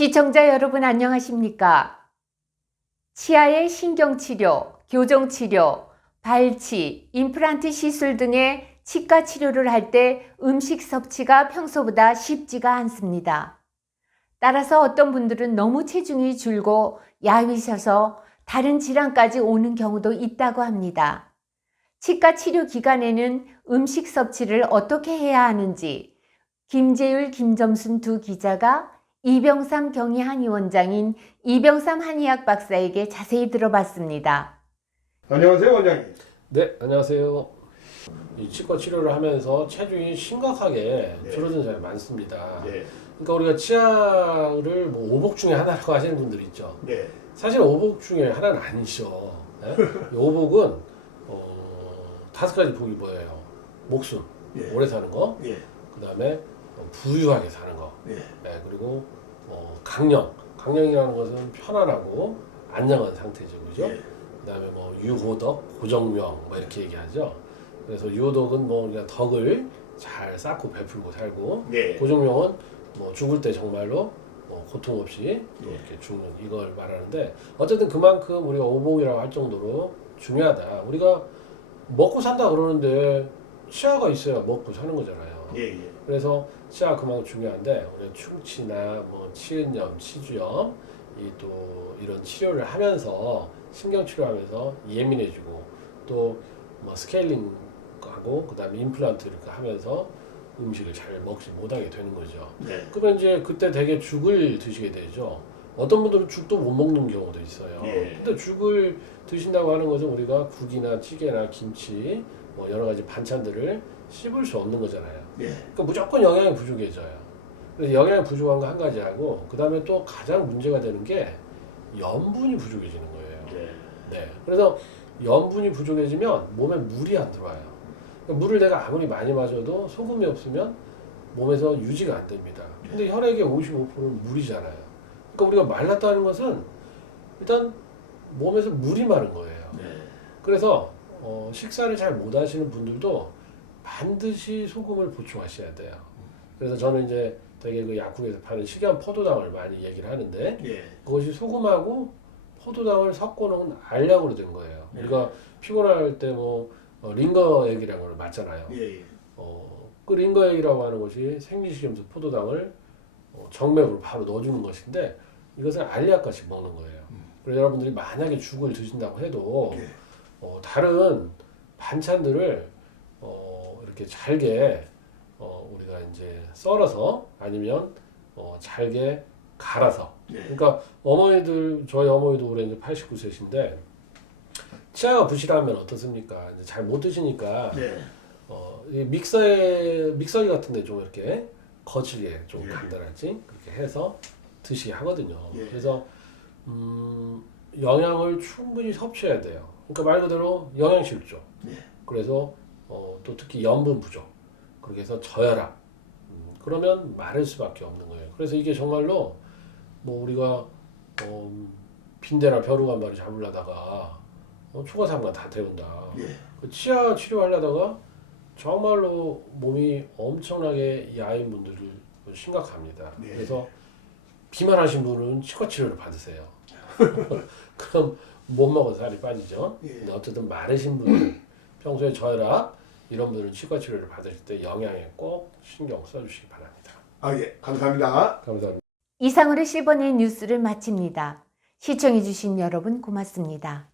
시청자 여러분 안녕하십니까? 치아의 신경치료, 교정치료, 발치, 임플란트 시술 등의 치과 치료를 할 때 음식 섭취가 평소보다 쉽지가 않습니다. 따라서 어떤 분들은 너무 체중이 줄고 야위셔서 다른 질환까지 오는 경우도 있다고 합니다. 치과 치료 기간에는 음식 섭취를 어떻게 해야 하는지 김재율, 김점순 두 기자가 이병삼 경희 한의원장인 이병삼 한의학 박사에게 자세히 들어봤습니다. 안녕하세요 원장님. 네, 안녕하세요. 이 치과 치료를 하면서 체중이 심각하게 네. 줄어든 사람이 많습니다. 네. 그러니까 우리가 치아를 뭐 오복 중에 하나라고 하시는 분들 있죠. 네. 사실 오복 중에 하나는 아니죠. 네? 이 오복은 어, 다섯 가지 복이 뭐예요? 목숨, 예. 오래 사는 거, 예. 그 다음에 부유하게 사는 거, 예. 네, 그리고 어, 강령. 강령이라는 것은 편안하고 안녕한 상태죠, 그죠? 예. 그다음에 뭐 유호덕, 고정명 뭐 이렇게 얘기하죠. 그래서 유호덕은 뭐 우리가 덕을 잘 쌓고 베풀고 살고 네. 고정명은 뭐 죽을 때 정말로 뭐 고통 없이 또 예. 이렇게 죽는 이걸 말하는데 어쨌든 그만큼 우리가 오복이라고 할 정도로 중요하다. 우리가 먹고 산다 그러는데 치아가 있어야 먹고 사는 거잖아요. 예. 예. 그래서 치아가 그만큼 중요한데 우리 충치나 뭐 치은염, 치주염 이 또 이런 치료를 하면서 신경 치료하면서 예민해지고 또 뭐 스케일링 하고 그다음에 임플란트 이렇게 하면서 음식을 잘 먹지 못하게 되는 거죠. 네. 그러면 이제 그때 되게 죽을 드시게 되죠. 어떤 분들은 죽도 못 먹는 경우도 있어요. 예. 근데 죽을 드신다고 하는 것은 우리가 국이나 찌개나 김치 뭐 여러 가지 반찬들을 씹을 수 없는 거잖아요. 예. 그러니까 무조건 영양이 부족해져요. 그래서 영양이 부족한 거 한 가지 하고 그 다음에 또 가장 문제가 되는 게 염분이 부족해지는 거예요. 네. 네. 그래서 염분이 부족해지면 몸에 물이 안 들어와요. 그러니까 물을 내가 아무리 많이 마셔도 소금이 없으면 몸에서 유지가 안 됩니다. 근데 혈액의 55%는 물이잖아요. 그러니까 우리가 말랐다는 것은 일단 몸에서 물이 마른 거예요. 네. 그래서 어, 식사를 잘 못 하시는 분들도 반드시 소금을 보충하셔야 돼요. 그래서 저는 이제 되게 그 약국에서 파는 식염 포도당을 많이 얘기를 하는데 예. 그것이 소금하고 포도당을 섞어 놓은 알약으로 된 거예요. 네. 우리가 피곤할 때뭐 어, 링거액이라는 걸 맞잖아요. 예. 예. 어, 그 링거액이라고 하는 것이 생리식염수 포도당을 어, 정맥으로 바로 넣어주는 것인데 이것을 알약같이 먹는 거예요. 그래서 여러분들이 만약에 죽을 드신다고 해도 예. 어, 다른 반찬들을 어, 이렇게 잘게 어, 우리가 이제 썰어서 아니면 어, 잘게 갈아서 예. 그러니까 어머니들 저희 어머니도 올해 이제 89세신데 치아가 부실하면 어떻습니까? 이제 잘 못 드시니까 네. 어, 이 믹서에 믹서기 같은데 좀 이렇게 거칠게 좀 예. 간단하지 그렇게 해서 드시게 하거든요. 예. 그래서 음, 영양을 충분히 섭취해야 돼요. 그러니까 말 그대로 영양 실조. 예. 그래서 어, 또 특히 염분 부족. 그렇게 해서 저혈압. 음, 그러면 마를 수밖에 없는 거예요. 그래서 이게 정말로 뭐 우리가 어, 빈대나 벼룩 한 마리 잡으려다가 어, 초과삼가 다 태운다. 예. 그 치아 치료하려다가 정말로 몸이 엄청나게 야인 분들을 심각합니다. 네. 그래서 비만하신 분은 치과 치료를 받으세요. 그럼 못 먹어서 살이 빠지죠. 예. 근데 어쨌든 마르신 분들, 평소에 저혈압 이런 분은 치과 치료를 받을 때 영양에 꼭 신경 써주시기 바랍니다. 아 예. 감사합니다. 감사합니다. 이상으로 10번의 뉴스를 마칩니다. 시청해주신 여러분 고맙습니다.